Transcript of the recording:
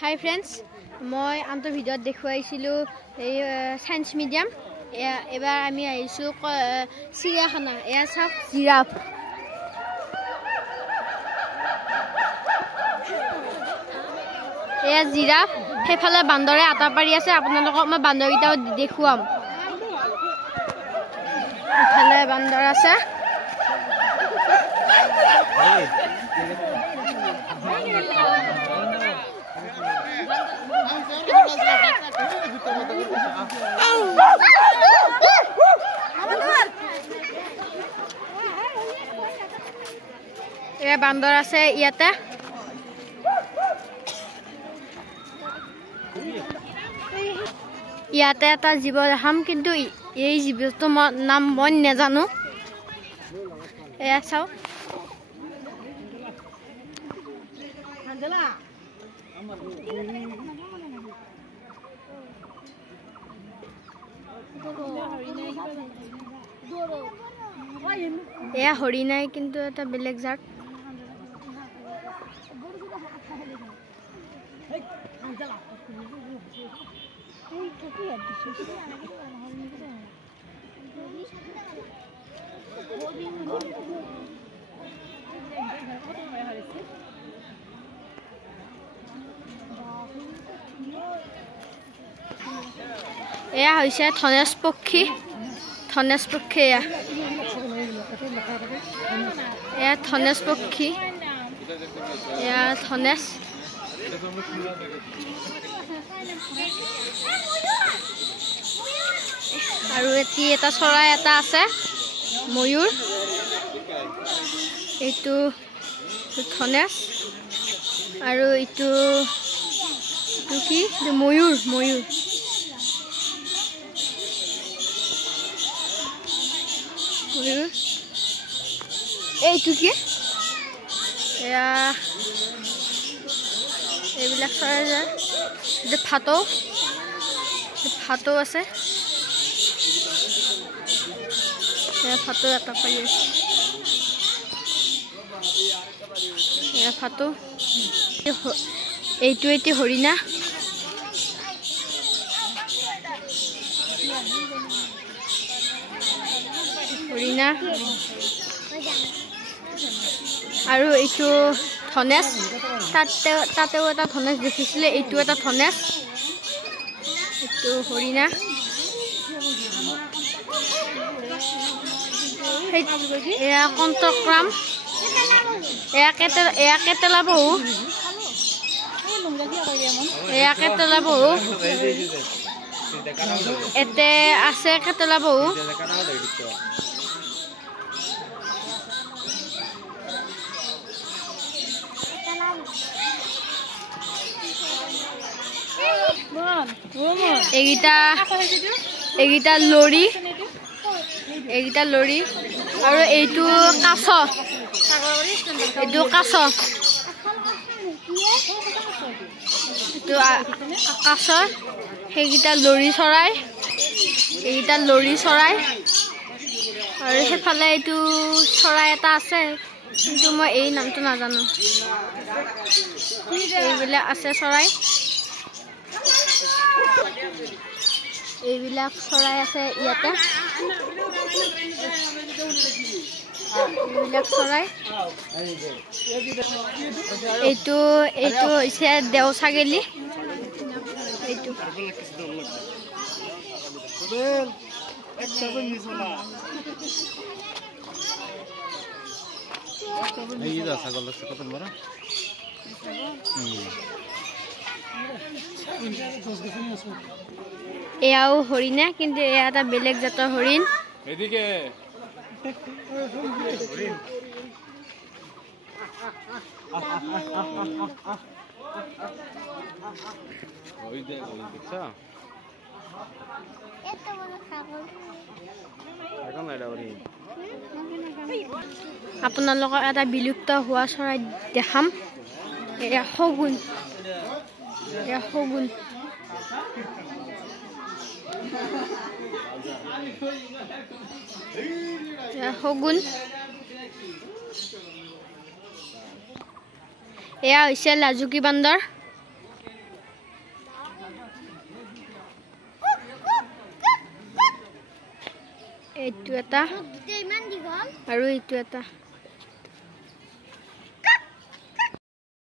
Hi friends, মই আনটো ভিডিওত দেখুৱাইছিলো এই সায়েন্স মিউজিয়াম এবাৰ আমি আহিছো চিৰিয়াখানা এয়া চাওক জিৰাফ এয়া জিৰাফ হেফালে বান্দৰে আটা পাৰি আছে আপোনালোকক মই বান্দৰকেইটাও দেখুৱাম হেফালে বান্দৰ আছে বান্দৰ আছে ইয়াতে ইয়াতে এটা জীৱ দেখাম কিন্তু এই জীৱটোৰ নাম মই নাজানো এয়া চাও এয়া হৰিণাই কিন্তু এটা বেলেগ জাত এয়া হৈছে ধনেশ পক্ষী এয়া ধনেশ পক্ষী এয়া ধনেশ আৰু এটা চৰাই এটা আছে ময়ূৰ এইটো ধনেশ আৰু এইটো কি ময়ূৰ এইটো কি এয়া এইবিলাক চৰাই যায় ভাটৌ আছে ভাটৌ এটা পাই আছে ভাটৌ এইটো এটি হৰিণা আৰু এইটো ধনেশ তাতেও এটা ধনেশ দেখিছিলে এইটো এটা ধনেশ এইটো হৰিণা এয়া কণ্টক্ৰাম এয়া কেটেলা বহু এতে আছে কেটেলা বহু এইকেইটা লৰি আৰু এইটো কাছ এইটো সেইকেইটা লৰি চৰাই আৰু সেইফালে এইটো চৰাই এটা আছে কিন্তু মই এই নামটো নাজানো এইবিলাক আছে চৰাই এইবিলাক চৰাই আছে ইয়াতে এইবিলাক চৰাই এইটো হৈছে দেও ছাগলী এইটো এয়াও হৰিণা কিন্তু এয়া এটা বেলেগ জাতৰ হৰিণ আপোনালোকক এটা বিলুপ্ত হোৱা চৰাই দেখাম এয়া শগুন শগুন এয়া হৈছে লাজুকী বান্দৰ এইটো এটা আৰু এইটো এটা